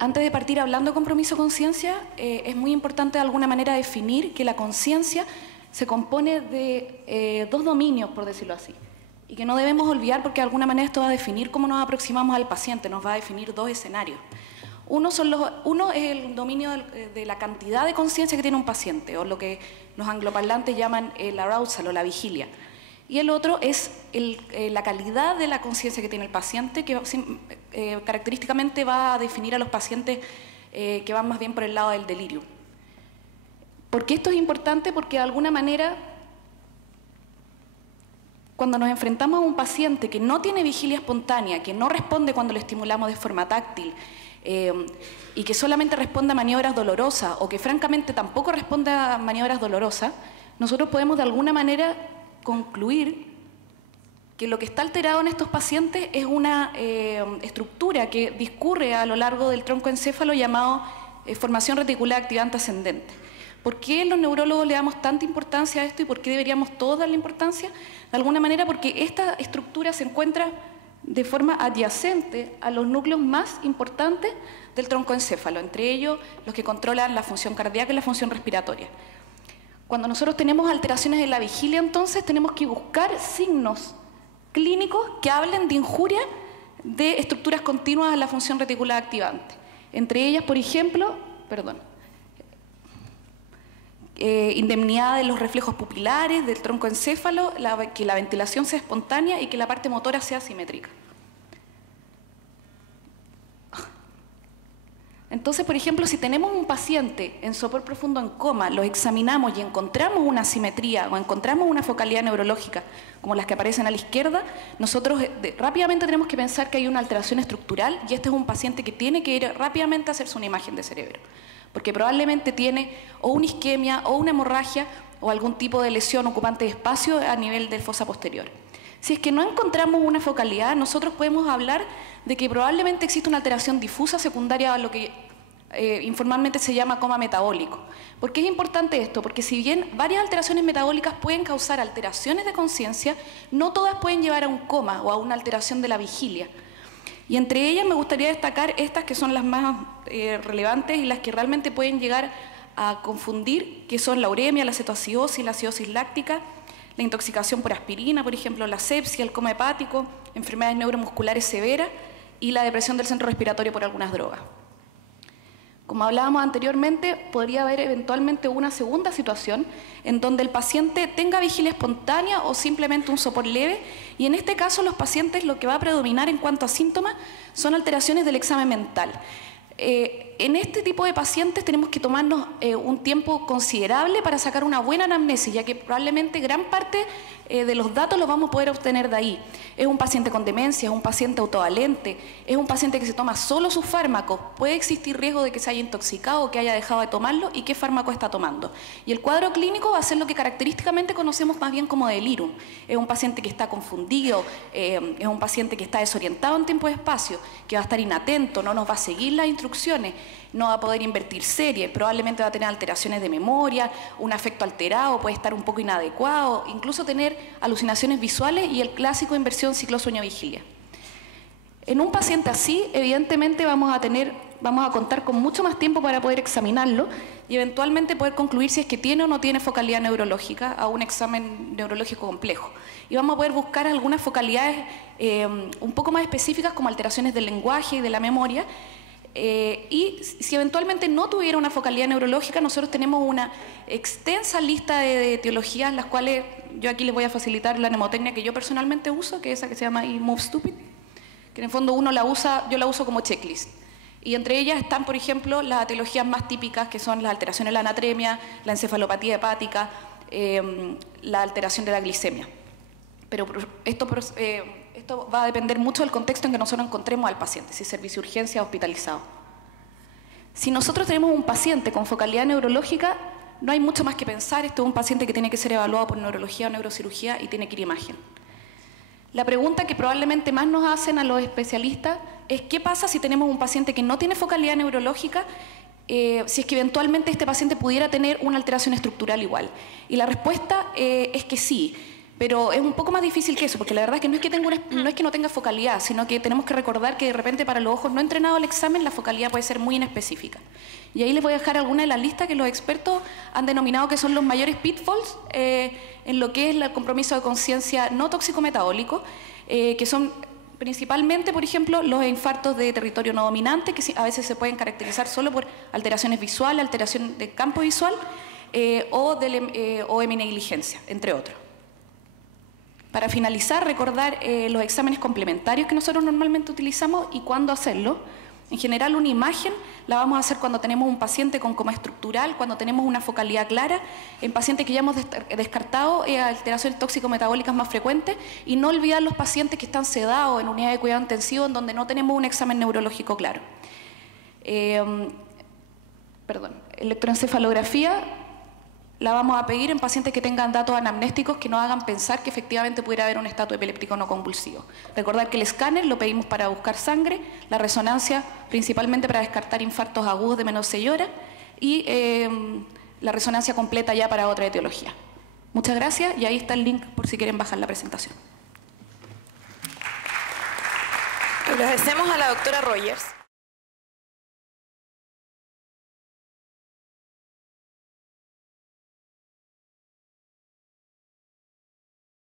Antes de partir hablando de compromiso-conciencia, es muy importante de alguna manera definir que la conciencia se compone de dos dominios, por decirlo así, y que no debemos olvidar porque de alguna manera esto va a definir cómo nos aproximamos al paciente, nos va a definir dos escenarios. Uno es el dominio de la cantidad de conciencia que tiene un paciente, o lo que los angloparlantes llaman el arousal o la vigilia. Y el otro es la calidad de la conciencia que tiene el paciente, que característicamente va a definir a los pacientes que van más bien por el lado del delirio. ¿Por qué esto es importante? Porque de alguna manera, cuando nos enfrentamos a un paciente que no tiene vigilia espontánea, que no responde cuando lo estimulamos de forma táctil, y que solamente responde a maniobras dolorosas, o que francamente tampoco responde a maniobras dolorosas, nosotros podemos de alguna manera concluir que lo que está alterado en estos pacientes es una estructura que discurre a lo largo del tronco encéfalo llamado formación reticular activante ascendente. ¿Por qué los neurólogos le damos tanta importancia a esto y por qué deberíamos todos darle importancia? De alguna manera porque esta estructura se encuentra de forma adyacente a los núcleos más importantes del tronco encéfalo, entre ellos los que controlan la función cardíaca y la función respiratoria. Cuando nosotros tenemos alteraciones de la vigilia, entonces tenemos que buscar signos clínicos que hablen de injuria de estructuras continuas a la función reticular activante. Entre ellas, por ejemplo, indemnidad de los reflejos pupilares, del tronco encéfalo, que la ventilación sea espontánea y que la parte motora sea simétrica. Entonces, por ejemplo, si tenemos un paciente en sopor profundo en coma, lo examinamos y encontramos una asimetría o encontramos una focalidad neurológica como las que aparecen a la izquierda, nosotros rápidamente tenemos que pensar que hay una alteración estructural y este es un paciente que tiene que ir rápidamente a hacerse una imagen de cerebro, porque probablemente tiene o una isquemia o una hemorragia o algún tipo de lesión ocupante de espacio a nivel del fosa posterior. Si es que no encontramos una focalidad, nosotros podemos hablar de que probablemente existe una alteración difusa secundaria a lo que informalmente se llama coma metabólico. ¿Por qué es importante esto? Porque si bien varias alteraciones metabólicas pueden causar alteraciones de conciencia, no todas pueden llevar a un coma o a una alteración de la vigilia. Y entre ellas me gustaría destacar estas que son las más relevantes y las que realmente pueden llegar a confundir, que son la uremia, la cetoacidosis, la acidosis láctica, la intoxicación por aspirina, por ejemplo, la sepsia, el coma hepático, enfermedades neuromusculares severas y la depresión del centro respiratorio por algunas drogas. Como hablábamos anteriormente, podría haber eventualmente una segunda situación en donde el paciente tenga vigilia espontánea o simplemente un sopor leve, y en este caso los pacientes lo que va a predominar en cuanto a síntomas son alteraciones del examen mental. En este tipo de pacientes tenemos que tomarnos un tiempo considerable para sacar una buena anamnesis, ya que probablemente gran parte de los datos los vamos a poder obtener de ahí. Es un paciente con demencia, es un paciente autovalente, es un paciente que se toma solo sus fármacos, puede existir riesgo de que se haya intoxicado o que haya dejado de tomarlo y qué fármaco está tomando. Y el cuadro clínico va a ser lo que característicamente conocemos más bien como delirium. Es un paciente que está confundido, es un paciente que está desorientado en tiempo y espacio, que va a estar inatento, no nos va a seguir las instrucciones, no va a poder invertir series, probablemente va a tener alteraciones de memoria, un afecto alterado, puede estar un poco inadecuado, incluso tener alucinaciones visuales y el clásico inversión ciclo-sueño-vigilia. En un paciente así, evidentemente vamos a contar con mucho más tiempo para poder examinarlo y eventualmente poder concluir si es que tiene o no tiene focalidad neurológica a un examen neurológico complejo. Y vamos a poder buscar algunas focalidades un poco más específicas como alteraciones del lenguaje y de la memoria. Y si eventualmente no tuviera una focalidad neurológica, nosotros tenemos una extensa lista de etiologías, las cuales yo aquí les voy a facilitar la mnemotecnia que yo personalmente uso, que es esa que se llama Move Stupid, que en el fondo yo la uso como checklist. Y entre ellas están, por ejemplo, las etiologías más típicas, que son las alteraciones de la anatremia, la encefalopatía hepática, la alteración de la glicemia. Pero esto va a depender mucho del contexto en que nosotros encontremos al paciente, si es servicio de urgencia o hospitalizado. Si nosotros tenemos un paciente con focalidad neurológica, no hay mucho más que pensar. Este es un paciente que tiene que ser evaluado por neurología o neurocirugía y tiene que ir a imagen. La pregunta que probablemente más nos hacen a los especialistas es ¿qué pasa si tenemos un paciente que no tiene focalidad neurológica? Si es que eventualmente este paciente pudiera tener una alteración estructural igual. Y la respuesta es que sí. Pero es un poco más difícil que eso, porque la verdad es que no es que no tenga focalidad, sino que tenemos que recordar que de repente para los ojos no entrenados al examen la focalidad puede ser muy inespecífica. Y ahí les voy a dejar alguna de las listas que los expertos han denominado que son los mayores pitfalls en lo que es el compromiso de conciencia no tóxico-metabólico, que son principalmente, por ejemplo, los infartos de territorio no dominante, que a veces se pueden caracterizar solo por alteraciones visuales, alteración de campo visual o heminegligencia, entre otros. Para finalizar, recordar los exámenes complementarios que nosotros normalmente utilizamos y cuándo hacerlo. En general, una imagen la vamos a hacer cuando tenemos un paciente con coma estructural, cuando tenemos una focalidad clara, en pacientes que ya hemos descartado alteraciones tóxico-metabólicas más frecuentes, y no olvidar los pacientes que están sedados en unidad de cuidado intensivo, en donde no tenemos un examen neurológico claro. Electroencefalografía la vamos a pedir en pacientes que tengan datos anamnésticos que nos hagan pensar que efectivamente pudiera haber un estatus epiléptico no convulsivo. Recordar que el escáner lo pedimos para buscar sangre, la resonancia principalmente para descartar infartos agudos de menos de 6 horas y la resonancia completa ya para otra etiología. Muchas gracias y ahí está el link por si quieren bajar la presentación. Agradecemos a la doctora Rogers.